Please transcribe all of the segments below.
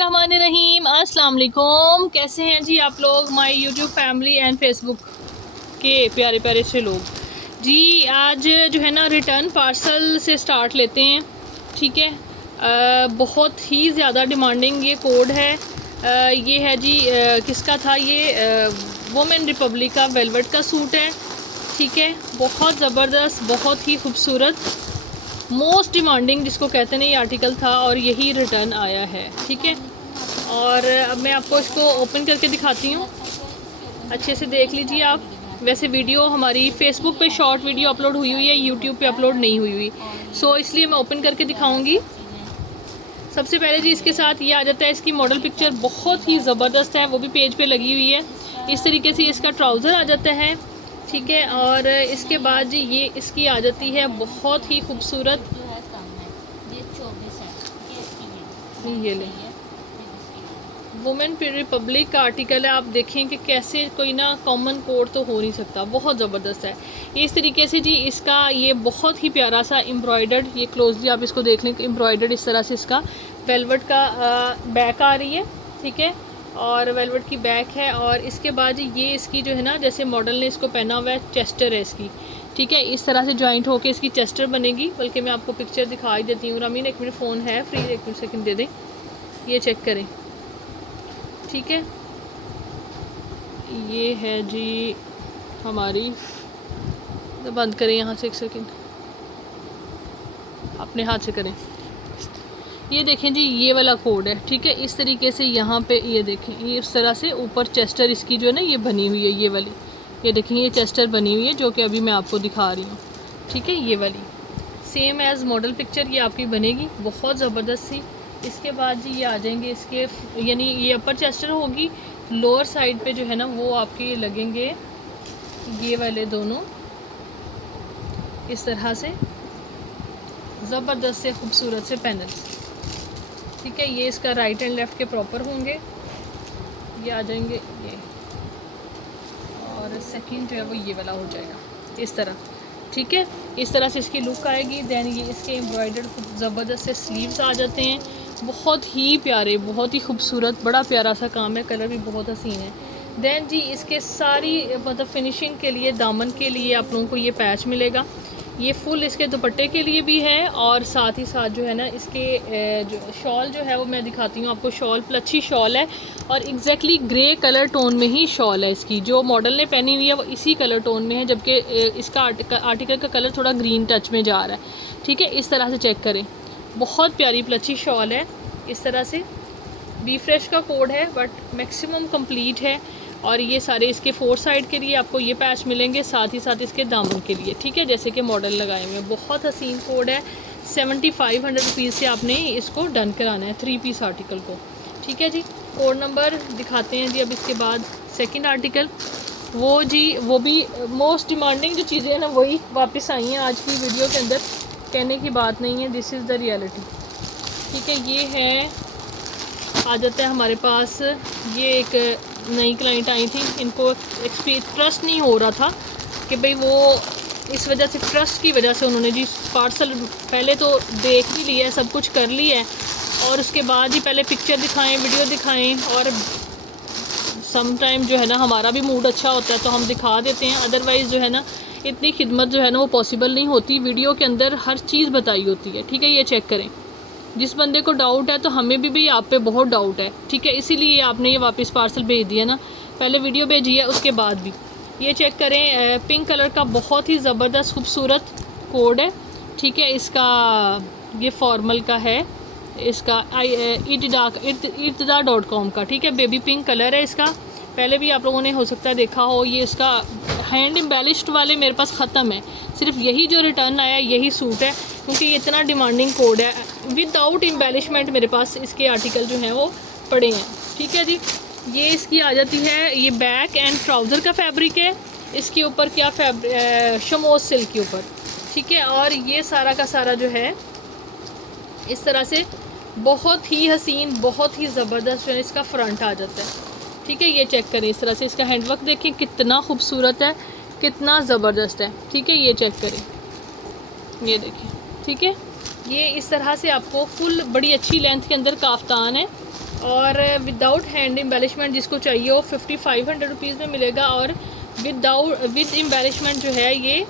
बिस्मिल्लाहिर्रहमानिर्रहीम। अस्सलाम वालेकुम। कैसे हैं जी आप लोग, my YouTube family and Facebook के प्यारे प्यारे से लोग जी। आज जो है ना रिटर्न पार्सल से स्टार्ट लेते हैं, ठीक है। बहुत ही ज़्यादा डिमांडिंग ये कोड है। ये है जी किसका था ये, वुमेन रिपब्लिक का वेलवेट का सूट है, ठीक है। बहुत ज़बरदस्त, बहुत ही खूबसूरत, मोस्ट डिमांडिंग जिसको कहते हैं ये आर्टिकल था और यही रिटर्न आया है, ठीक है। और अब मैं आपको इसको ओपन करके दिखाती हूँ, अच्छे से देख लीजिए आप। वैसे वीडियो हमारी फेसबुक पे शॉर्ट वीडियो अपलोड हुई हुई है, यूट्यूब पे अपलोड नहीं हुई हुई, सो इसलिए मैं ओपन करके दिखाऊंगी। सबसे पहले जी इसके साथ ये आ जाता है, इसकी मॉडल पिक्चर बहुत ही ज़बरदस्त है, वो भी पेज पे लगी हुई है। इस तरीके से इसका ट्राउज़र आ जाता है, ठीक है। और इसके बाद जी ये इसकी आ जाती है बहुत ही खूबसूरत, ये ले वुमेन रिपब्लिक का आर्टिकल है। आप देखें कि कैसे कोई ना कॉमन कोड तो हो नहीं सकता, बहुत ज़बरदस्त है। इस तरीके से जी इसका ये बहुत ही प्यारा सा एम्ब्रॉयडर्ड, ये क्लोजली आप इसको देख लें, एम्ब्रॉयडर्ड इस तरह से इसका वेलवेट का बैक आ रही है, ठीक है। और वेलवेट की बैक है। और इसके बाद ये इसकी जो है ना, जैसे मॉडल ने इसको पहना हुआ है, चेस्टर है इसकी, ठीक है। इस तरह से जॉइंट होके इसकी चेस्टर बनेगी। बल्कि मैं आपको पिक्चर दिखा ही देती हूँ। रामीन एक मिनट, फ़ोन है फ्री, एक मिनट सेकंड दे दें, ये चेक करें, ठीक है। ये है जी हमारी, तो बंद करें यहाँ से, एक सेकंड अपने हाथ से करें। ये देखें जी ये वाला कोड है, ठीक है। इस तरीके से यहाँ पे ये देखें, ये इस तरह से ऊपर चेस्टर इसकी जो है ना ये बनी हुई है, ये वाली, ये देखें ये चेस्टर बनी हुई है, जो कि अभी मैं आपको दिखा रही हूँ, ठीक है। ये वाली सेम एज़ मॉडल पिक्चर ये आपकी बनेगी, बहुत ज़बरदस्त सी। इसके बाद जी ये आ जाएंगे इसके, यानी ये अपर चेस्टर होगी, लोअर साइड पे जो है ना वो आपके लगेंगे ये वाले दोनों इस तरह से ज़बरदस्त से खूबसूरत से पैनल्स, ठीक है। ये इसका राइट एंड लेफ़्ट के प्रॉपर होंगे, ये आ जाएंगे ये। और सेकंड जो है वो ये वाला हो जाएगा इस तरह, ठीक है। इस तरह से इसकी लुक आएगी। दैन ये इसके एम्ब्रॉयडर्ड ज़बरदस्त से स्लीव्स आ जाते हैं, बहुत ही प्यारे, बहुत ही खूबसूरत, बड़ा प्यारा सा काम है, कलर भी बहुत हसीन है। दैन जी इसके सारी मतलब फिनिशिंग के लिए, दामन के लिए आप लोगों को ये पैच मिलेगा। ये फुल इसके दुपट्टे के लिए भी है, और साथ ही साथ जो है ना इसके जो शॉल जो है वो मैं दिखाती हूँ आपको। शॉल प्लच्छी शॉल है और एग्जैक्टली ग्रे कलर टोन में ही शॉल है इसकी। जो मॉडल ने पहनी हुई है वो इसी कलर टोन में है, जबकि इसका आर्टिकल का कलर थोड़ा ग्रीन टच में जा रहा है, ठीक है। इस तरह से चेक करें, बहुत प्यारी प्लच्छी शॉल है इस तरह से। बी फ्रेश का कोड है बट मैक्सिमम कंप्लीट है। और ये सारे इसके 4 साइड के लिए आपको ये पैच मिलेंगे, साथ ही साथ इसके दामन के लिए, ठीक है, जैसे कि मॉडल लगाए हुए हैं। बहुत हसीन कोड है। 7500 रुपीज़ से आपने इसको डन कराना है 3 पीस आर्टिकल को, ठीक है जी। कोड नंबर दिखाते हैं जी अब इसके बाद। सेकंड आर्टिकल वो जी, वो भी मोस्ट डिमांडिंग जो चीज़ें हैं ना वही वापस आई हैं आज की वीडियो के अंदर, कहने की बात नहीं है, दिस इज़ द रियलिटी, ठीक है। ये है, आ जाता है हमारे पास, ये एक नई क्लाइंट आई थी, इनको ट्रस्ट नहीं हो रहा था कि भाई वो, इस वजह से ट्रस्ट की वजह से उन्होंने जी पार्सल पहले तो देख ही लिया है, सब कुछ कर लिया है, और उसके बाद ही पहले पिक्चर दिखाएं, वीडियो दिखाएं। और सम टाइम जो है ना हमारा भी मूड अच्छा होता है तो हम दिखा देते हैं, अदरवाइज़ जो है ना इतनी खिदमत जो है ना वो पॉसिबल नहीं होती। वीडियो के अंदर हर चीज़ बताई होती है, ठीक है। ये चेक करें, जिस बंदे को डाउट है तो हमें भी आप पे बहुत डाउट है, ठीक है, इसीलिए आपने ये वापस पार्सल भेज दिया ना, पहले वीडियो भेजी है उसके बाद भी। ये चेक करें, पिंक कलर का बहुत ही ज़बरदस्त खूबसूरत कोड है, ठीक है। इसका ये फॉर्मल का है, इसका इर्तदा.com का, ठीक है। बेबी पिंक कलर है इसका, पहले भी आप लोगों ने हो सकता है देखा हो। ये इसका हैंड एम्बेलिश्ड वाले मेरे पास ख़त्म है, सिर्फ यही जो रिटर्न आया यही सूट है, क्योंकि ये इतना डिमांडिंग कोड है। विदाउट एम्बेलिशमेंट मेरे पास इसके आर्टिकल जो हैं वो पड़े हैं, ठीक है जी। ये इसकी आ जाती है, ये बैक एंड ट्राउज़र का फैब्रिक है, इसके ऊपर क्या शमोज सिल्क के ऊपर, ठीक है। और ये सारा का सारा जो है इस तरह से बहुत ही हसीन, बहुत ही ज़बरदस्त जो है इसका फ्रंट आ जाता है, ठीक है। ये चेक करें, इस तरह से इसका हैंडवर्क देखें कितना खूबसूरत है, कितना ज़बरदस्त है, ठीक है। ये चेक करें, ये देखिए, ठीक है। ये इस तरह से आपको फुल बड़ी अच्छी लेंथ के अंदर काफ्तान है, और विदाउट हैंड एम्बेलिशमेंट जिसको चाहिए वो 5500 रुपीज़ में मिलेगा। और विद एम्बेलिशमेंट जो है ये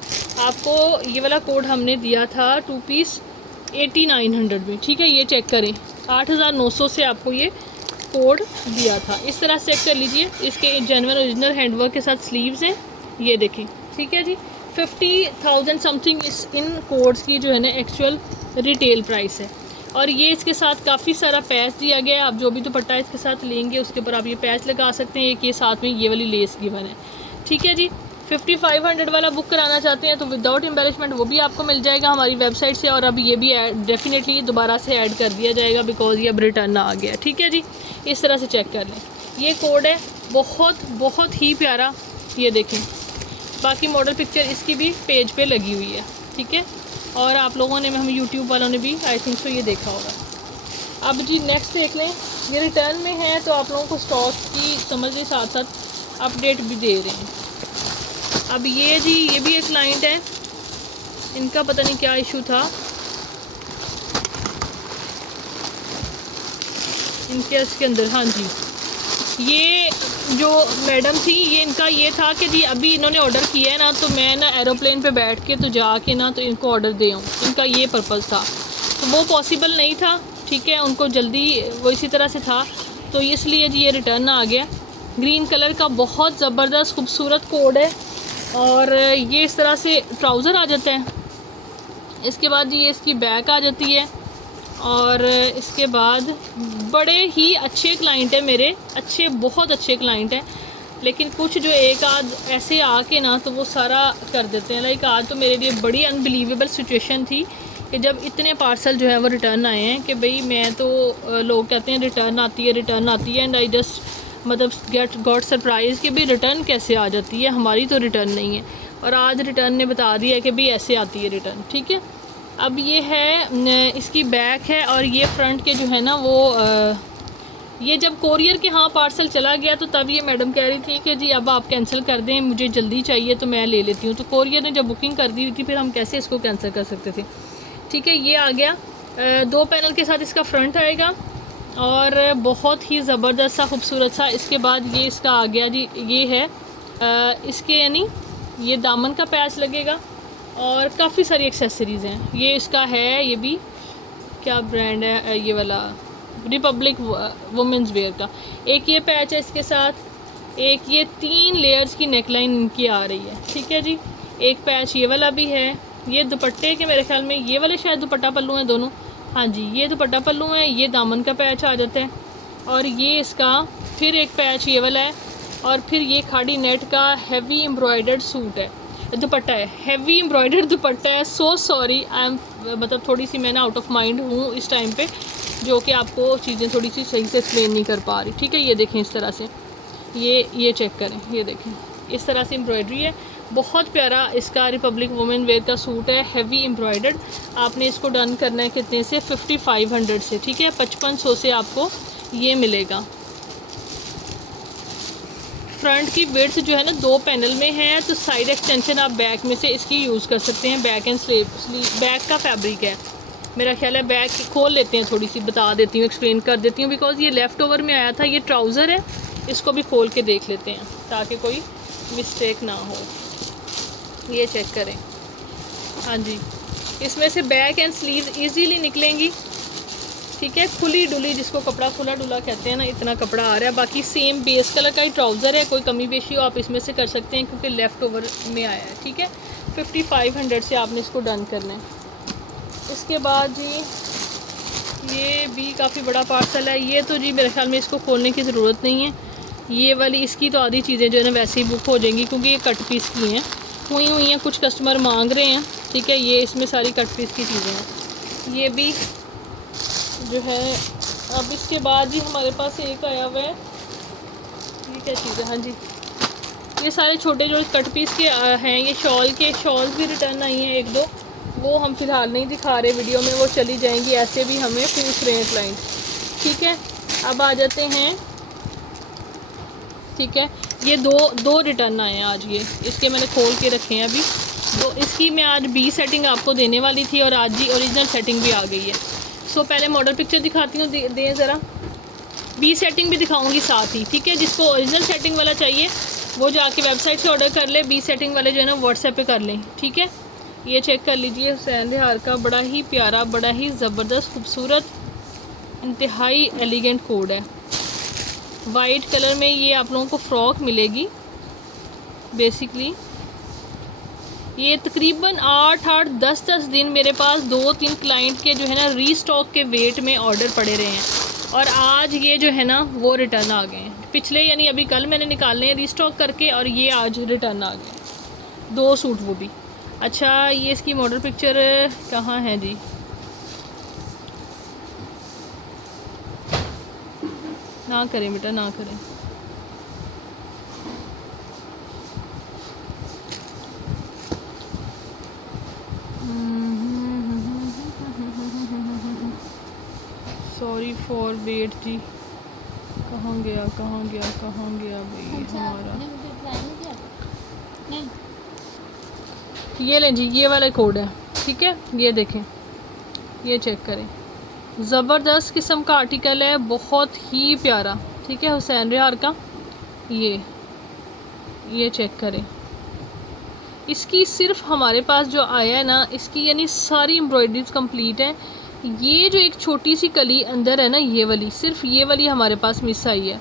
आपको, ये वाला कोड हमने दिया था 2 पीस 8900 में, ठीक है। ये चेक करें, 8900 से आपको ये कोड दिया था। इस तरह से चेक कर लीजिए। इसके जेन्युइन ओरिजिनल हैंडवर्क के साथ स्लीव्स हैं, ये देखें, ठीक है जी। 50,000 समथिंग इस इन कोड्स की जो है ना एक्चुअल रिटेल प्राइस है। और ये इसके साथ काफ़ी सारा पैच दिया गया है। आप जो भी दुपट्टा इसके साथ लेंगे उसके ऊपर आप ये पैच लगा सकते हैं। एक ये साथ में ये वाली लेस गिवन है, ठीक है जी। 5500 वाला बुक कराना चाहते हैं तो विदाउट एम्बेलिशमेंट वो भी आपको मिल जाएगा हमारी वेबसाइट से। और अब ये भी डेफिनेटली दोबारा से ऐड कर दिया जाएगा बिकॉज ये अब रिटर्न आ गया, ठीक है जी। इस तरह से चेक कर लें, ये कोड है बहुत बहुत ही प्यारा, ये देखें। बाकी मॉडल पिक्चर इसकी भी पेज पे लगी हुई है, ठीक है। और आप लोगों ने, हम यूट्यूब वालों ने भी आई थिंक सो ये देखा होगा। अब जी नेक्स्ट देख लें, ये रिटर्न में है तो आप लोगों को स्टॉक की समझ के साथ साथ अपडेट भी दे रहे हैं। अब ये जी, ये भी एक क्लाइंट है, इनका पता नहीं क्या इशू था, इनके इसके अंदर, हाँ जी, ये जो मैडम थी ये इनका ये था कि जी अभी इन्होंने ऑर्डर किया है ना तो मैं ना एरोप्लेन पे बैठ के तो जाके ना तो इनको ऑर्डर दे आऊँ, इनका ये पर्पज़ था। तो वो पॉसिबल नहीं था, ठीक है, उनको जल्दी वो इसी तरह से था तो इसलिए जी ये रिटर्न आ गया। ग्रीन कलर का बहुत ज़बरदस्त खूबसूरत कोड है और ये इस तरह से ट्राउज़र आ जाता है। इसके बाद जी ये इसकी बैक आ जाती है और इसके बाद बड़े ही अच्छे क्लाइंट है मेरे, अच्छे, बहुत अच्छे क्लाइंट हैं। लेकिन कुछ जो एक आध ऐसे आके ना तो वो सारा कर देते हैं। लाइक आज तो मेरे लिए बड़ी अनबिलीवेबल सिचुएशन थी कि जब इतने पार्सल जो है वो रिटर्न आए हैं कि भाई मैं तो, लोग कहते हैं रिटर्न आती है एंड आई जस्ट मतलब गॉट सरप्राइज़ कि भाई रिटर्न कैसे आ जाती है, हमारी तो रिटर्न नहीं है। और आज रिटर्न ने बता दिया कि भाई ऐसे आती है रिटर्न, ठीक है। अब ये है इसकी बैक है और ये फ्रंट के जो है ना वो ये जब कोरियर के यहाँ पार्सल चला गया तो तब ये मैडम कह रही थी कि जी अब आप कैंसिल कर दें, मुझे जल्दी चाहिए तो मैं ले लेती हूँ। तो कोरियर ने जब बुकिंग कर दी हुई थी फिर हम कैसे इसको कैंसिल कर सकते थे, ठीक है। ये आ गया 2 पैनल के साथ इसका फ्रंट आएगा और बहुत ही ज़बरदस्त सा खूबसूरत सा। इसके बाद ये इसका आ गया जी, ये है इसके यानी ये दामन का पैच लगेगा और काफ़ी सारी एक्सेसरीज़ हैं। ये इसका है, ये भी क्या ब्रांड है ये वाला, रिपब्लिक वुमेंस वेयर का। एक ये पैच है इसके साथ, एक ये 3 लेयर्स की नेकलाइन इनकी आ रही है, ठीक है जी। एक पैच ये वाला भी है। ये दुपट्टे के मेरे ख्याल में ये वाले शायद दुपट्टा पल्लू हैं दोनों, हाँ जी, ये दुपट्टा पल्लू है, ये दामन का पैच आ जाता है। और ये इसका फिर एक पैच ये वाला है और फिर ये खाड़ी नेट का हैवी एम्ब्रॉयडर्ड सूट है, दुपट्टा है, हैवी एम्ब्रॉयडर्ड दुपट्टा है। सो सॉरी, आई एम मतलब थोड़ी सी मैं ना आउट ऑफ माइंड हूँ इस टाइम पे, जो कि आपको चीज़ें थोड़ी सी सही से एक्सप्लेन नहीं कर पा रही, ठीक है। ये देखें इस तरह से, ये चेक करें, ये देखें इस तरह से एम्ब्रॉयडरी है, बहुत प्यारा इसका रिपब्लिक वुमेन वेयर का सूट है, हैवी एम्ब्रॉयडर्ड। आपने इसको डन करना है कितने से, 5500 से, ठीक है। 5500 से आपको ये मिलेगा। फ्रंट की विड्थ जो है ना 2 पैनल में है तो साइड एक्सटेंशन आप बैक में से इसकी यूज़ कर सकते हैं। बैक एंड स्लीव बैक का फैब्रिक है मेरा ख्याल है। बैक खोल लेते हैं, थोड़ी सी बता देती हूँ, एक्सप्लेन कर देती हूँ बिकॉज़ ये लेफ़्ट ओवर में आया था। ये ट्राउज़र है, इसको भी खोल के देख लेते हैं ताकि कोई मिस्टेक ना हो। ये चेक करें, हाँ जी, इसमें से बैक एंड स्लीव ईजीली निकलेंगी, ठीक है। खुली डुली, जिसको कपड़ा खुला डुला कहते हैं ना, इतना कपड़ा आ रहा है। बाकी सेम बेस कलर का ही ट्राउज़र है, कोई कमी बेशी हो आप इसमें से कर सकते हैं क्योंकि लेफ़्ट ओवर में आया है, ठीक है। 5500 से आपने इसको डन करना है। इसके बाद जी ये भी काफ़ी बड़ा पार्सल है। ये तो जी मेरे ख्याल में इसको खोलने की ज़रूरत नहीं है। ये वाली इसकी तो आधी चीज़ें जो है ना वैसे ही बुक हो जाएंगी क्योंकि ये कट पीस की हैं, हुई हैं, कुछ कस्टमर मांग रहे हैं, ठीक है। ये इसमें सारी कट पीस की चीज़ें हैं। ये भी जो है, अब इसके बाद जी हमारे पास एक आया हुआ है, ये क्या चीज़ है, हाँ जी, ये सारे छोटे जो कट पीस के हैं, ये शॉल्स भी रिटर्न आई हैं 1-2, वो हम फ़िलहाल नहीं दिखा रहे वीडियो में, वो चली जाएंगी, ऐसे भी हमें पूछ रहे हैं क्लाइंट, ठीक है। अब आ जाते हैं, ठीक है, ये दो रिटर्न आए हैं आज, ये इसके मैंने खोल के रखे हैं अभी। तो इसकी मैं आज बी सेटिंग आपको देने वाली थी और आज जी ओरिजिनल सेटिंग भी आ गई है। सो पहले मॉडल पिक्चर दिखाती हूँ, दें ज़रा। बी सेटिंग भी दिखाऊंगी साथ ही, ठीक है। जिसको ओरिजिनल सेटिंग वाला चाहिए वो जाके वेबसाइट से ऑर्डर कर ले, बी सेटिंग वाले जो है ना व्हाट्सएप पे कर लें, ठीक है। ये चेक कर लीजिए, हुसैन रिहार का बड़ा ही प्यारा, बड़ा ही ज़बरदस्त, खूबसूरत, इंतहाई एलिगेंट कोड है। वाइट कलर में ये आप लोगों को फ़्रॉक मिलेगी। बेसिकली ये तकरीबन 8-10 दिन मेरे पास 2-3 क्लाइंट के जो है ना रीस्टॉक के वेट में ऑर्डर पड़े रहे हैं, और आज ये जो है ना वो रिटर्न आ गए हैं। पिछले यानी अभी कल मैंने निकाले हैं रीस्टॉक करके, और ये आज रिटर्न आ गए 2 सूट वो भी। अच्छा, ये इसकी मॉडल पिक्चर कहाँ है जी? ना करें बेटा, ना करें। सॉरी फॉर वेट जी। कहाँ गया भाई हमारा? ये लें जी, ये वाला कोड है, ठीक है। ये देखें, ये चेक करें, ज़बरदस्त किस्म का आर्टिकल है, बहुत ही प्यारा, ठीक है। हुसैन रिहार का ये चेक करें। इसकी सिर्फ हमारे पास जो आया है ना, इसकी यानी सारी एम्ब्रॉयडरीज कंप्लीट है। ये जो एक छोटी सी कली अंदर है ना, ये वाली, सिर्फ ये वाली हमारे पास मिस आई है,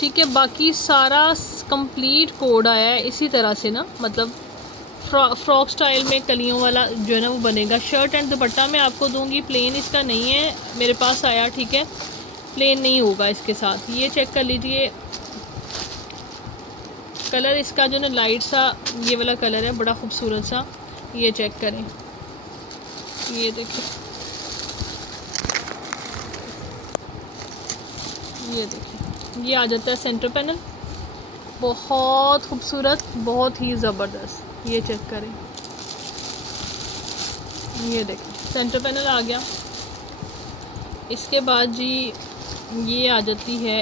ठीक है। बाकी सारा कंप्लीट कोड आया है इसी तरह से ना, मतलब फ्रॉक स्टाइल में कलियों वाला जो है ना वो बनेगा। शर्ट एंड दुपट्टा मैं आपको दूंगी, प्लेन इसका नहीं है मेरे पास आया, ठीक है। प्लेन नहीं होगा इसके साथ। ये चेक कर लीजिए, कलर इसका जो ना लाइट सा ये वाला कलर है, बड़ा खूबसूरत सा। ये चेक करें, ये देखिए, ये देखिए, ये आ जाता है सेंटर पैनल, बहुत खूबसूरत, बहुत ही ज़बरदस्त। ये चेक करें, ये देखें सेंटर पैनल आ गया। इसके बाद जी ये आ जाती है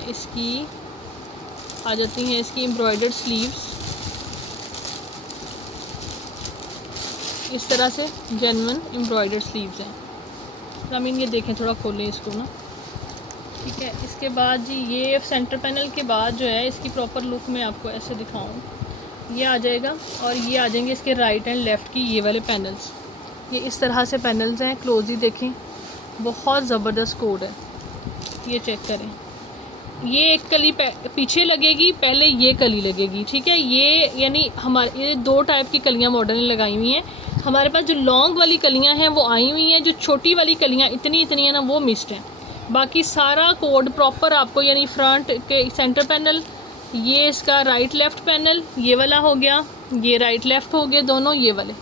इसकी एम्ब्रॉयडर्ड स्लीव्स, इस तरह से जेन्युइन एम्ब्रॉयडर्ड स्लीव्स हैं। रमीन ये देखें, थोड़ा खोलें इसको ना, ठीक है। इसके बाद जी ये सेंटर पैनल के बाद जो है इसकी प्रॉपर लुक मैं आपको ऐसे दिखाऊं, ये आ जाएगा, और ये आ जाएंगे इसके राइट एंड लेफ़्ट की ये वाले पैनल्स। ये इस तरह से पैनल्स हैं, क्लोजली देखें, बहुत ज़बरदस्त कोड है। ये चेक करें, ये एक कली पीछे लगेगी, पहले ये कली लगेगी, ठीक है। ये यानी हमारे ये 2 टाइप की कलियाँ मॉडल ने लगाई हुई हैं। हमारे पास जो लॉन्ग वाली कलियाँ हैं वो आई हुई हैं, जो छोटी वाली कलियाँ इतनी है ना वो मिस्ड हैं। बाकी सारा कोड प्रॉपर आपको, यानी फ्रंट के सेंटर पैनल, ये इसका राइट लेफ़्ट पैनल, ये वाला हो गया, ये राइट लेफ़्ट हो गए दोनों ये वाले,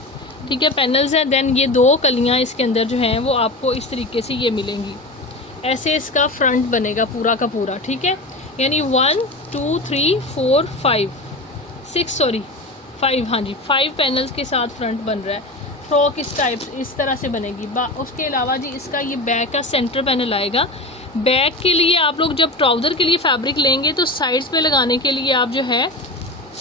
ठीक है, पैनल्स हैं। देन ये 2 कलियाँ इसके अंदर जो हैं वो आपको इस तरीके से ये मिलेंगी। ऐसे इसका फ्रंट बनेगा पूरा का पूरा, ठीक है। यानी 1 2 3 4 5 6 सॉरी 5, हाँ जी 5 पैनल्स के साथ फ्रंट बन रहा है। फ्रॉक इस टाइप इस तरह से बनेगी। उसके अलावा जी इसका ये बैक का सेंटर पैनल आएगा। बैक के लिए आप लोग जब ट्राउज़र के लिए फैब्रिक लेंगे तो साइड्स पे लगाने के लिए आप जो है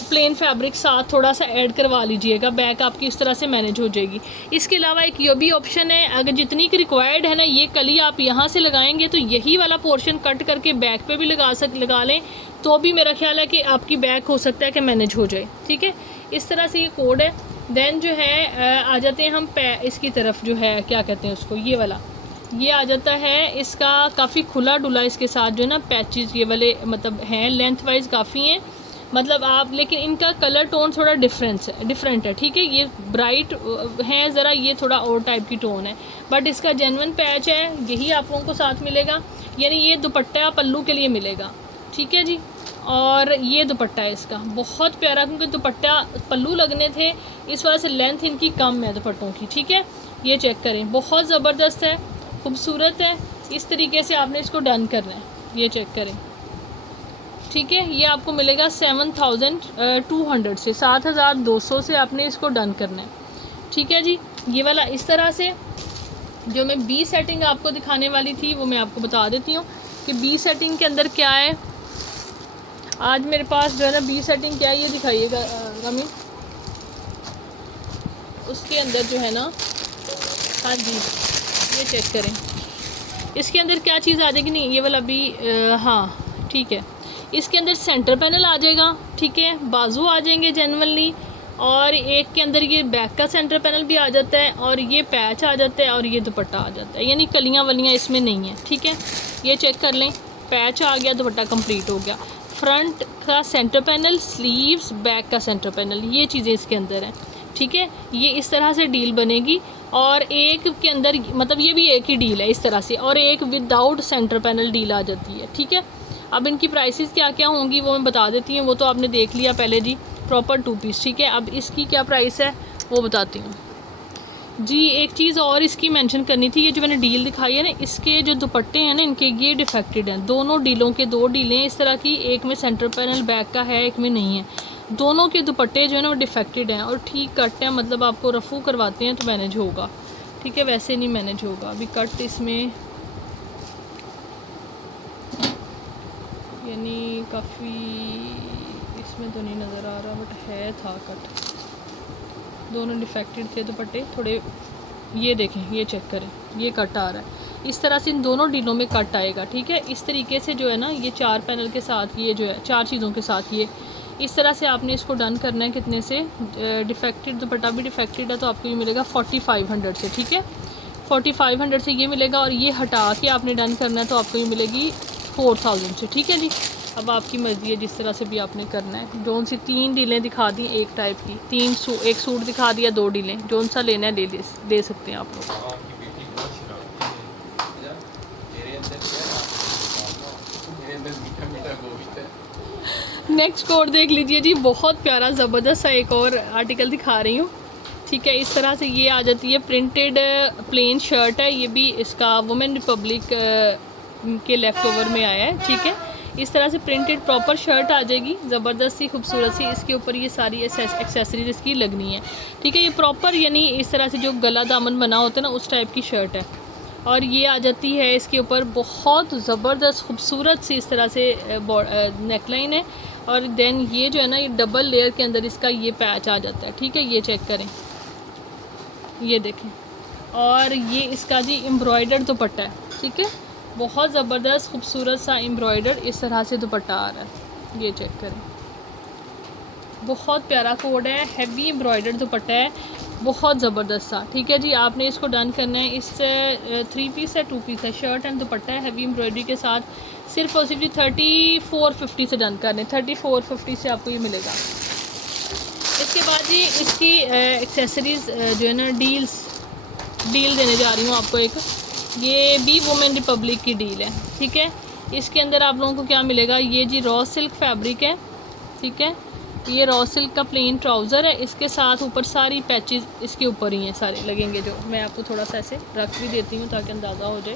प्लेन फैब्रिक साथ थोड़ा सा ऐड करवा लीजिएगा, बैक आपकी इस तरह से मैनेज हो जाएगी। इसके अलावा एक ये भी ऑप्शन है, अगर जितनी की रिक्वायर्ड है ना ये कली आप यहाँ से लगाएंगे तो यही वाला पोर्शन कट करके बैक पे भी लगा लें तो भी मेरा ख्याल है कि आपकी बैक हो सकता है कि मैनेज हो जाए, ठीक है। इस तरह से ये कोड है। देन जो है आ जाते हैं हम इसकी तरफ, जो है क्या कहते हैं उसको, ये वाला ये आ जाता है इसका काफ़ी खुला डुला, इसके साथ जो है ना पैचेस ये वाले मतलब हैं, लेंथ वाइज काफ़ी हैं, मतलब आप, लेकिन इनका कलर टोन थोड़ा डिफरेंट है, ठीक है। ये ब्राइट है ज़रा, ये थोड़ा और टाइप की टोन है, बट इसका जेन्युइन पैच है, यही आप लोगों को साथ मिलेगा। यानी ये दुपट्टा पल्लू के लिए मिलेगा, ठीक है जी। और ये दुपट्टा है इसका बहुत प्यारा, क्योंकि दुपट्टा पल्लू लगने थे, इस वजह से लेंथ इनकी कम है दुपट्टों की, ठीक है। ये चेक करें, बहुत ज़बरदस्त है, खूबसूरत है। इस तरीके से आपने इसको डन करना है, ये चेक करें, ठीक है। ये आपको मिलेगा 7200 से, 7200 से आपने इसको डन करना है, ठीक है जी। ये वाला इस तरह से, जो मैं बी सेटिंग आपको दिखाने वाली थी वो मैं आपको बता देती हूँ कि बी सेटिंग के अंदर क्या है। आज मेरे पास जो है ना बी सेटिंग क्या है ये दिखाइएगा रमी, उसके अंदर जो है ना, हाँ जी ये चेक करें, इसके अंदर क्या चीज़ आ जाएगी, नहीं ये वाला भी हाँ ठीक है। इसके अंदर सेंटर पैनल आ जाएगा, ठीक है, बाजू आ जाएंगे जनरली, और एक के अंदर ये बैक का सेंटर पैनल भी आ जाता है, और ये पैच आ जाता है, और ये दुपट्टा आ जाता है, यानी कलियां वलियां इसमें नहीं है, ठीक है। ये चेक कर लें, पैच आ गया, दुपट्टा कंप्लीट हो गया, फ्रंट का सेंटर पैनल, स्लीव्स, बैक का सेंटर पैनल, ये चीज़ें इसके अंदर हैं, ठीक है। ये इस तरह से डील बनेगी, और एक के अंदर मतलब ये भी एक ही डील है इस तरह से, और एक विदाउट सेंटर पैनल डील आ जाती है, ठीक है। अब इनकी प्राइसेस क्या क्या होंगी वो मैं बता देती हूँ, वो तो आपने देख लिया पहले जी, प्रॉपर 2 पीस, ठीक है। अब इसकी क्या प्राइस है वो बताती हूँ जी। एक चीज़ और इसकी मेंशन करनी थी, ये जो मैंने डील दिखाई है ना, इसके जो दुपट्टे हैं ना इनके, ये डिफेक्टेड हैं, दोनों डीलों के 2 डीलें इस तरह की, एक में सेंटर पैनल बैक का है, एक में नहीं है, दोनों के दुपट्टे जो है ना वो डिफेक्टेड हैं, और ठीक कट हैं, मतलब आपको रफू करवाते हैं तो मैनेज होगा, ठीक है, वैसे नहीं मैनेज होगा। अभी कट इसमें यानी काफ़ी इसमें तो नहीं नज़र आ रहा, बट है था कट, दोनों डिफेक्टेड थे दुपट्टे थोड़े। ये देखें, ये चेक करें, ये कट आ रहा है, इस तरह से इन दोनों डीलों में कट आएगा, ठीक है। इस तरीके से जो है ना, ये 4 पैनल के साथ, ये जो है 4 चीज़ों के साथ, ये इस तरह से आपने इसको डन करना है। कितने से? डिफेक्टेड दुपट्टा भी डिफेक्टेड है तो आपको ये मिलेगा 4500 से, ठीक है, 4500 से ये मिलेगा, और ये हटा के आपने डन करना है तो आपको ये मिलेगी 4000 से, ठीक है जी। अब आपकी मर्ज़ी है जिस तरह से भी आपने करना है। जोन सी 3 डीलें दिखा दी एक टाइप की, एक सूट दिखा दिया, 2 डीलें, जोन सा लेना है ले सकते हैं आप लोग। नेक्स्ट कोड देख लीजिए जी, बहुत प्यारा ज़बरदस्त सा एक और आर्टिकल दिखा रही हूँ, ठीक है। इस तरह से ये आ जाती है, प्रिंटेड प्लेन शर्ट है, ये भी इसका वुमेन रिपब्लिक के लेफ़्ट ओवर में आया है, ठीक है। इस तरह से प्रिंटेड प्रॉपर शर्ट आ जाएगी, ज़बरदस्त सी खूबसूरत सी, इसके ऊपर ये सारी एक्सेसरीज इसकी लगनी है, ठीक है। ये प्रॉपर यानी इस तरह से जो गला दामन बना होता है ना, उस टाइप की शर्ट है, और ये आ जाती है इसके ऊपर बहुत ज़बरदस्त खूबसूरत सी इस तरह से नेकलाइन है, और देन ये जो है ना, ये डबल लेयर के अंदर इसका ये पैच आ जाता है, ठीक है। ये चेक करें, ये देखें, और ये इसका जी एम्ब्रॉयडर्ड दुपट्टा है, ठीक है, बहुत ज़बरदस्त खूबसूरत सा एम्ब्रॉयडर इस तरह से दुपट्टा आ रहा है, ये चेक करें, बहुत प्यारा कोड है, हैवी एम्ब्रॉयडर्ड दुपट्टा है, बहुत ज़बरदस्त सा, ठीक है जी। आपने इसको डन करना है, इस 3 पीस है, 2 पीस है, शर्ट एंड दुपट्टा है हैवी एम्ब्रॉयडरी के साथ, सिर्फ और सिर्फ 3450 से डन करने, 3450 से आपको ये मिलेगा। इसके बाद जी इसकी एक्सेसरीज़ जो है ना, डील देने जा रही हूँ आपको एक, ये भी वुमेन रिपब्लिक की डील है, ठीक है। इसके अंदर आप लोगों को क्या मिलेगा, ये जी रॉ सिल्क फैब्रिक है, ठीक है, ये रॉ सिल्क का प्लेन ट्राउज़र है, इसके साथ ऊपर सारी पैचेस इसके ऊपर ही हैं सारे लगेंगे, जो मैं आपको थोड़ा सा ऐसे रख भी देती हूँ ताकि अंदाज़ा हो जाए।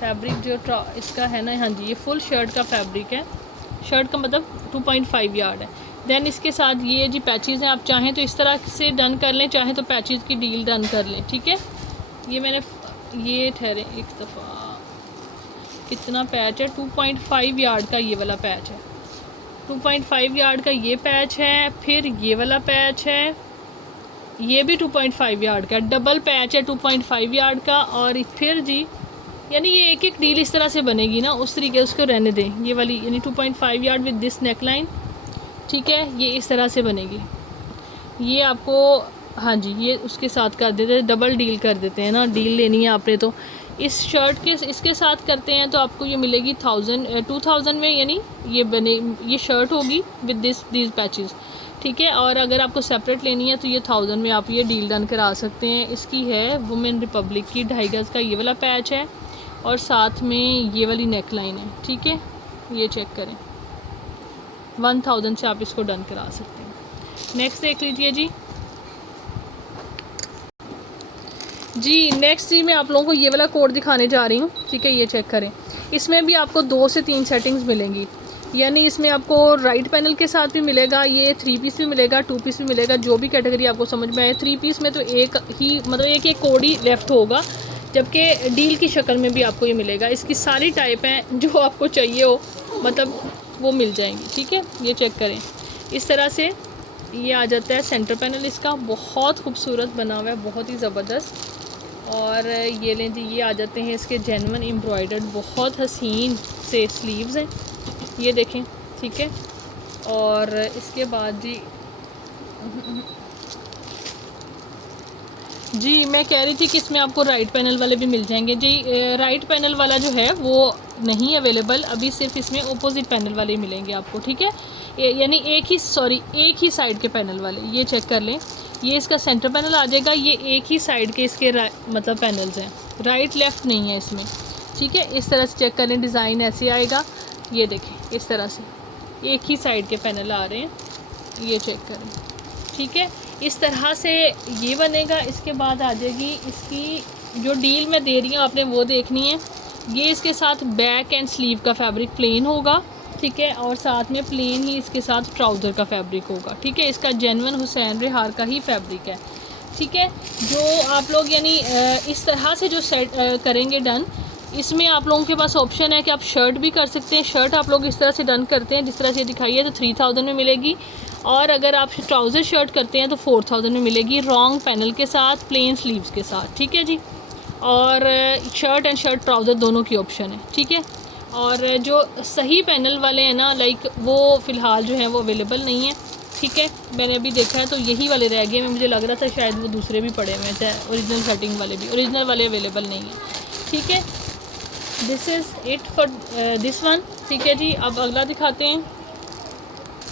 फैब्रिक जो इसका है ना, हाँ जी, ये फुल शर्ट का फैब्रिक है, शर्ट का मतलब 2.5 यार्ड है। देन इसके साथ ये जी पैचेस हैं, आप चाहें तो इस तरह से डन कर लें, चाहें तो पैचेस की डील डन कर लें, ठीक है। ये मैंने ये ठहरे एक दफ़ा, कितना पैच है, 2.5 यार्ड का ये वाला पैच है, 2.5 यार्ड का ये पैच है, फिर ये वाला पैच है, ये भी 2.5 यार्ड का डबल पैच है 2.5 यार्ड का, और फिर जी यानी ये एक एक डील इस तरह से बनेगी ना, उस तरीके उसको रहने दें, ये वाली यानी 2.5 यार्ड विद दिस नेकलाइन, ठीक है, ये इस तरह से बनेगी। ये आपको हाँ जी, ये उसके साथ कर देते हैं, डबल डील कर देते हैं ना, डील लेनी है आपने तो इस शर्ट के इसके साथ करते हैं तो आपको ये मिलेगी 2000 में, यानी ये शर्ट होगी विद दीज पैचेस, ठीक है। और अगर आपको सेपरेट लेनी है तो ये 1000 में आप ये डील डन करा सकते हैं। इसकी है वुमेन रिपब्लिक की 2.5 गज का ये वाला पैच है, और साथ में ये वाली नेकलाइन है, ठीक है। ये चेक करें, 1000 से आप इसको डन करा सकते हैं। नेक्स्ट देख लीजिए जी नेक्स्ट जी मैं आप लोगों को ये वाला कोड दिखाने जा रही हूँ, ठीक है। ये चेक करें, इसमें भी आपको 2 से 3 सेटिंग्स मिलेंगी, यानी इसमें आपको राइट पैनल के साथ भी मिलेगा, ये 3 पीस भी मिलेगा, 2 पीस भी मिलेगा, जो भी कैटेगरी आपको समझ में आए। 3 पीस में तो एक ही मतलब एक कोड ही लेफ़्ट होगा, जबकि डील की शक्ल में भी आपको ये मिलेगा। इसकी सारी टाइप हैं जो आपको चाहिए हो, मतलब वो मिल जाएंगी, ठीक है। ये चेक करें, इस तरह से ये आ जाता है सेंटर पैनल, इसका बहुत खूबसूरत बना हुआ है, बहुत ही ज़बरदस्त, और ये लें जी, ये आ जाते हैं इसके जेन्युइन एम्ब्रॉयडर्ड बहुत हसीन से स्लीव्स हैं, ये देखें, ठीक है। और इसके बाद जी मैं कह रही थी कि इसमें आपको राइट पैनल वाले भी मिल जाएंगे जी। राइट पैनल वाला जो है वो नहीं अवेलेबल अभी, सिर्फ इसमें अपोजिट पैनल वाले ही मिलेंगे आपको, ठीक है। यानी एक ही साइड के पैनल वाले, ये चेक कर लें, ये इसका सेंटर पैनल आ जाएगा, ये एक ही साइड के इसके मतलब पैनल्स हैं, राइट लेफ़्ट नहीं है इसमें, ठीक है। इस तरह से चेक कर लें, डिज़ाइन ऐसे आएगा, ये देखें इस तरह से एक ही साइड के पैनल आ रहे हैं, ये चेक करें, ठीक है। इस तरह से ये बनेगा। इसके बाद आ जाएगी इसकी जो डील मैं दे रही हूँ, आपने वो देखनी है। ये इसके साथ बैक एंड स्लीव का फैब्रिक प्लेन होगा, ठीक है, और साथ में प्लेन ही इसके साथ ट्राउज़र का फैब्रिक होगा, ठीक है। इसका जेन्युइन हुसैन रिहार का ही फैब्रिक है, ठीक है। जो आप लोग यानी इस तरह से जो सेट करेंगे डन, इसमें आप लोगों के पास ऑप्शन है कि आप शर्ट भी कर सकते हैं। शर्ट आप लोग इस तरह से डन करते हैं जिस तरह से दिखाई है तो 3000 में मिलेगी, और अगर आप ट्राउज़र शर्ट करते हैं तो 4000 में मिलेगी, रॉन्ग पैनल के साथ, प्लेन स्लीव्स के साथ, ठीक है जी। और शर्ट एंड शर्ट ट्राउज़र दोनों की ऑप्शन है, ठीक है। और जो सही पैनल वाले हैं ना, लाइक वो फ़िलहाल जो है वो अवेलेबल नहीं है, ठीक है। मैंने अभी देखा है तो यही वाले रह गए हैं, मुझे लग रहा था शायद वो दूसरे भी पड़े हुए थे, ओरिजिनल सेटिंग वाले भी, ओरिजिनल वाले अवेलेबल नहीं है, ठीक है। This is it for this one, ठीक है जी। अब अगला दिखाते हैं।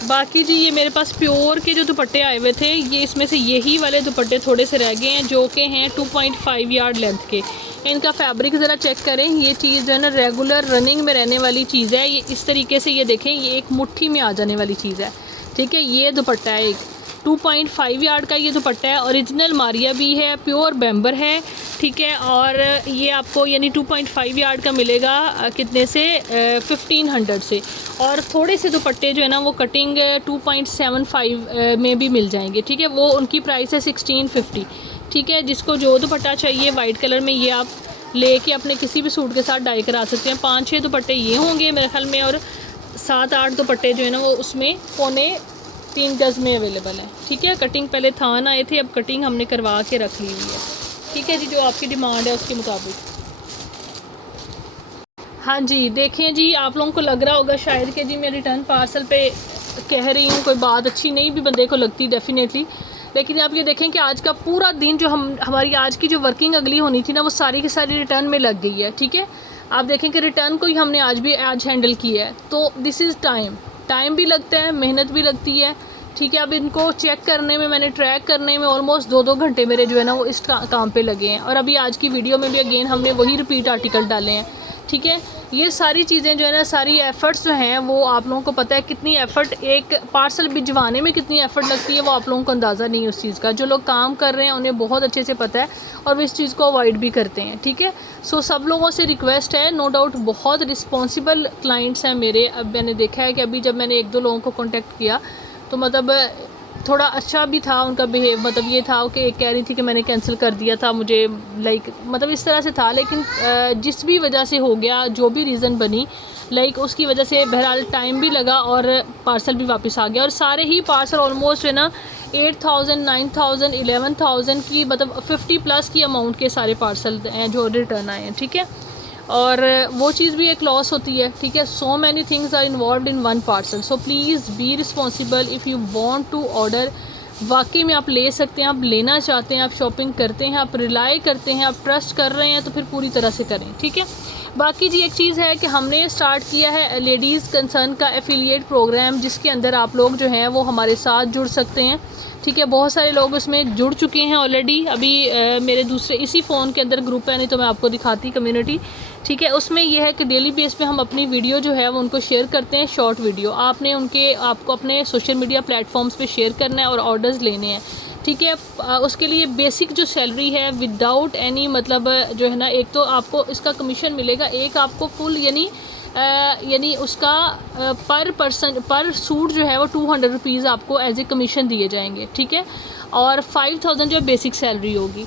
बाकी जी ये मेरे पास प्योर के जो दुपट्टे आए हुए थे, ये इसमें से यही वाले दुपट्टे थोड़े से रह गए हैं जो कि हैं 2.5 यार्ड लेंथ के। इनका फैब्रिक ज़रा चेक करें, ये चीज़ जो है ना रेगुलर रनिंग में रहने वाली चीज़ है। ये इस तरीके से, ये देखें, ये एक मुट्ठी में आ जाने वाली चीज़ है, ठीक है। ये दुपट्टा है एक 2.5 यार्ड का, ये दुपट्टा है, ओरिजिनल मारिया भी है, प्योर बैम्बर है, ठीक है। और ये आपको यानी 2.5 यार्ड का मिलेगा कितने से 1500 से। और थोड़े से दुपट्टे जो है ना वो कटिंग 2.75 में भी मिल जाएंगे, ठीक है। वो उनकी प्राइस है 1650, ठीक है। जिसको जो दुपट्टा चाहिए वाइट कलर में, ये आप लेके अपने किसी भी सूट के साथ डाई करा सकते हैं। 5-6 दुपट्टे ये होंगे मेरे ख्याल में, और 7-8 दुपट्टे जो है ना वो उसमें 3.25 गज में अवेलेबल है, ठीक है। कटिंग पहले थान आए थे, अब कटिंग हमने करवा के रख ली हुई है, ठीक है जी, जो आपकी डिमांड है उसके मुताबिक। हाँ जी देखें जी, आप लोगों को लग रहा होगा शायद कि जी मैं रिटर्न पार्सल पे कह रही हूँ, कोई बात अच्छी नहीं भी बंदे को लगती डेफ़िनेटली, लेकिन आप ये देखें कि आज का पूरा दिन जो हमारी आज की जो वर्किंग अगली होनी थी ना, वो सारी की सारी रिटर्न में लग गई है, ठीक है। आप देखें कि रिटर्न को ही हमने आज हैंडल किया है, तो दिस इज़ टाइम भी लगता है, मेहनत भी लगती है, ठीक है। अब इनको चेक करने में, मैंने ट्रैक करने में ऑलमोस्ट 2-2 घंटे मेरे जो है ना वो इस काम पे लगे हैं। और अभी आज की वीडियो में भी अगेन हमने वही रिपीट आर्टिकल डाले हैं, ठीक है। ये सारी चीज़ें जो है ना, सारी एफ़र्ट्स जो हैं वो आप लोगों को पता है कितनी एफ़र्ट एक पार्सल भिजवाने में कितनी एफ़र्ट लगती है, वो आप लोगों को अंदाज़ा नहीं है उस चीज़ का। जो लोग काम कर रहे हैं उन्हें बहुत अच्छे से पता है और वो इस चीज़ को अवॉइड भी करते हैं, ठीक है। सो सब लोगों से रिक्वेस्ट है, नो डाउट बहुत रिस्पॉन्सिबल क्लाइंट्स हैं मेरे। अब मैंने देखा है कि अभी जब मैंने 1-2 लोगों को कॉन्टेक्ट किया तो मतलब थोड़ा अच्छा भी था उनका बिहेव, मतलब ये था कि एक कह रही थी कि मैंने कैंसिल कर दिया था, मुझे लाइक मतलब इस तरह से था, लेकिन जिस भी वजह से हो गया, जो भी रीज़न बनी, लाइक उसकी वजह से बहरहाल टाइम भी लगा और पार्सल भी वापस आ गया। और सारे ही पार्सल ऑलमोस्ट है ना 8000, 9000, 11000 की, मतलब 50+ की अमाउंट के सारे पार्सल हैं जो रिटर्न आए हैं, ठीक है। और वो चीज़ भी एक लॉस होती है, ठीक है। So many things are involve in one parcel, so please be responsible. If you want to order, वाकई में आप ले सकते हैं, आप लेना चाहते हैं, आप शॉपिंग करते हैं, आप रिलाई करते हैं, आप ट्रस्ट कर रहे हैं, तो फिर पूरी तरह से करें, ठीक है। बाकी जी एक चीज़ है कि हमने स्टार्ट किया है लेडीज़ कंसर्न का एफिलिएट प्रोग्राम, जिसके अंदर आप लोग जो हैं वो हमारे साथ जुड़ सकते हैं, ठीक है। बहुत सारे लोग उसमें जुड़ चुके हैं ऑलरेडी। अभी मेरे दूसरे इसी फ़ोन के अंदर ग्रुप है, नहीं तो मैं आपको दिखाती कम्युनिटी, ठीक है। उसमें यह है कि डेली बेस पे हम अपनी वीडियो जो है वो उनको शेयर करते हैं, शॉर्ट वीडियो। आपको अपने सोशल मीडिया प्लेटफॉर्म्स पे शेयर करना है और ऑर्डर्स लेने हैं, ठीक है। उसके लिए बेसिक जो सैलरी है विदाउट एनी मतलब जो है ना, एक तो आपको इसका कमीशन मिलेगा, एक आपको फुल यानी उसका पर पर्सन पर सूट जो है वो 200 रुपीज़ आपको एज ए कमीशन दिए जाएंगे, ठीक है। और 5000 जो बेसिक सैलरी होगी।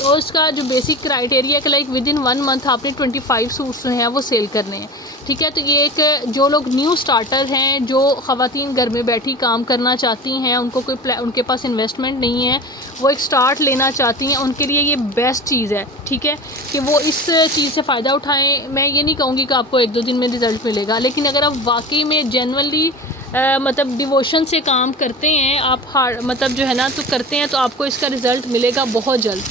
और उसका जो बेसिक क्राइटेरिया कि लाइक विद इन 1 मंथ आपने 25 सूट्स जो हैं वो सेल करने हैं, ठीक है। तो ये एक जो लोग न्यू स्टार्टर हैं, जो ख़वातीन घर में बैठी काम करना चाहती हैं, उनको उनके पास इन्वेस्टमेंट नहीं है, वो एक स्टार्ट लेना चाहती हैं, उनके लिए ये बेस्ट चीज़ है, ठीक है, कि वो इस चीज़ से फ़ायदा उठाएं। मैं ये नहीं कहूँगी कि आपको 1-2 दिन में रिज़ल्ट मिलेगा, लेकिन अगर आप वाकई में जेन्युइनली मतलब डिवोशन से काम करते हैं, आप मतलब जो है ना तो करते हैं, तो आपको इसका रिज़ल्ट मिलेगा बहुत जल्द,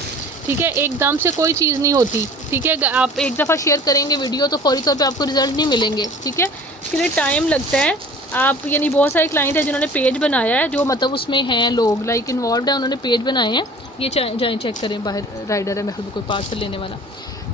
ठीक है। एकदम से कोई चीज़ नहीं होती, ठीक है। आप एक दफ़ा शेयर करेंगे वीडियो तो फौरी तौर पे आपको रिज़ल्ट नहीं मिलेंगे, ठीक है। इसके लिए टाइम लगता है। आप यानी बहुत सारे क्लाइंट हैं जिन्होंने पेज बनाया है, जो मतलब उसमें हैं लोग लाइक इन्वॉल्व है, उन्होंने पेज बनाए हैं। ये जाएँ चेक करें, बाहर राइडर है, मैं खुद कोई पार्सल लेने वाला,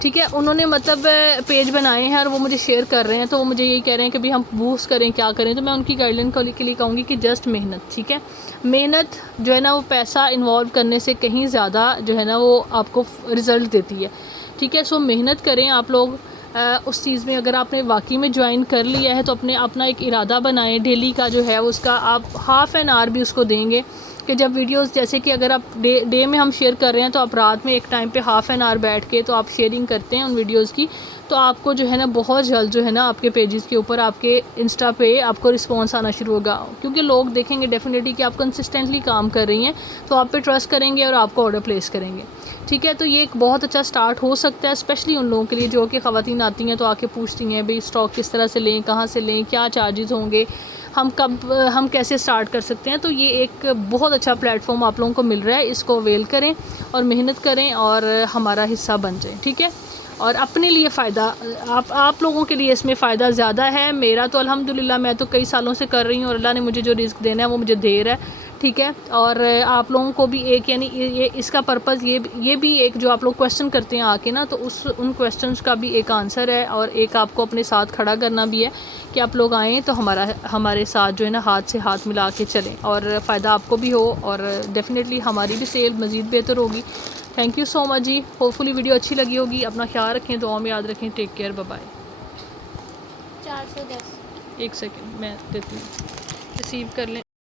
ठीक है। उन्होंने मतलब पेज बनाए हैं और वो मुझे शेयर कर रहे हैं, तो वो मुझे यही कह रहे हैं कि भाई हम बूस्ट करें, क्या करें। तो मैं उनकी गाइडलाइन के लिए कहूँगी कि जस्ट मेहनत, ठीक है। मेहनत जो है ना वो पैसा इन्वॉल्व करने से कहीं ज़्यादा जो है ना वो आपको रिज़ल्ट देती है, ठीक है। सो मेहनत करें आप लोग उस चीज़ में। अगर आपने वाकई में ज्वाइन कर लिया है तो अपना एक इरादा बनाएं, डेली का जो है उसका आप हाफ़ एन आवर भी उसको देंगे कि जब वीडियोस, जैसे कि अगर आप डे में हम शेयर कर रहे हैं तो आप रात में एक टाइम पे हाफ़ एन आवर बैठ के तो आप शेयरिंग करते हैं उन वीडियोस की, तो आपको जो है ना बहुत जल्द जो है ना आपके पेजेस के ऊपर, आपके इंस्टा पे आपको रिस्पॉन्स आना शुरू होगा, क्योंकि लोग देखेंगे डेफिनेटली कि आप कंसिस्टेंटली काम कर रही हैं, तो आप पे ट्रस्ट करेंगे और आपको ऑर्डर प्लेस करेंगे, ठीक है। तो ये एक बहुत अच्छा स्टार्ट हो सकता है, स्पेशली उन लोगों के लिए जो कि ख़वातीन आती हैं तो आके पूछती हैं भाई स्टॉक किस तरह से लें, कहाँ से लें, क्या चार्जेस होंगे, हम कैसे स्टार्ट कर सकते हैं। तो ये एक बहुत अच्छा प्लेटफॉर्म आप लोगों को मिल रहा है, इसको अवेल करें और मेहनत करें और हमारा हिस्सा बन जाएं, ठीक है। और अपने लिए फ़ायदा, आप लोगों के लिए इसमें फ़ायदा ज़्यादा है। मेरा तो अल्हम्दुलिल्लाह मैं तो कई सालों से कर रही हूँ और अल्लाह ने मुझे जो रिस्क देना है वो मुझे दे रहा है, ठीक है। और आप लोगों को भी एक यानी ये इसका पर्पज़ ये भी एक जो आप लोग क्वेश्चन करते हैं आके ना, तो उन क्वेश्चंस का भी एक आंसर है और एक आपको अपने साथ खड़ा करना भी है कि आप लोग आएँ तो हमारे साथ जो है ना हाथ से हाथ मिला के चलें और फ़ायदा आपको भी हो और डेफ़िनेटली हमारी भी सेल मज़ीद बेहतर होगी। थैंक यू सो मच जी। होपफुली वीडियो अच्छी लगी होगी। अपना ख्याल रखें, दुआ में याद रखें। Take care, bye bye. 410 एक सेकंड मैं देती हूँ, रिसीव कर लें।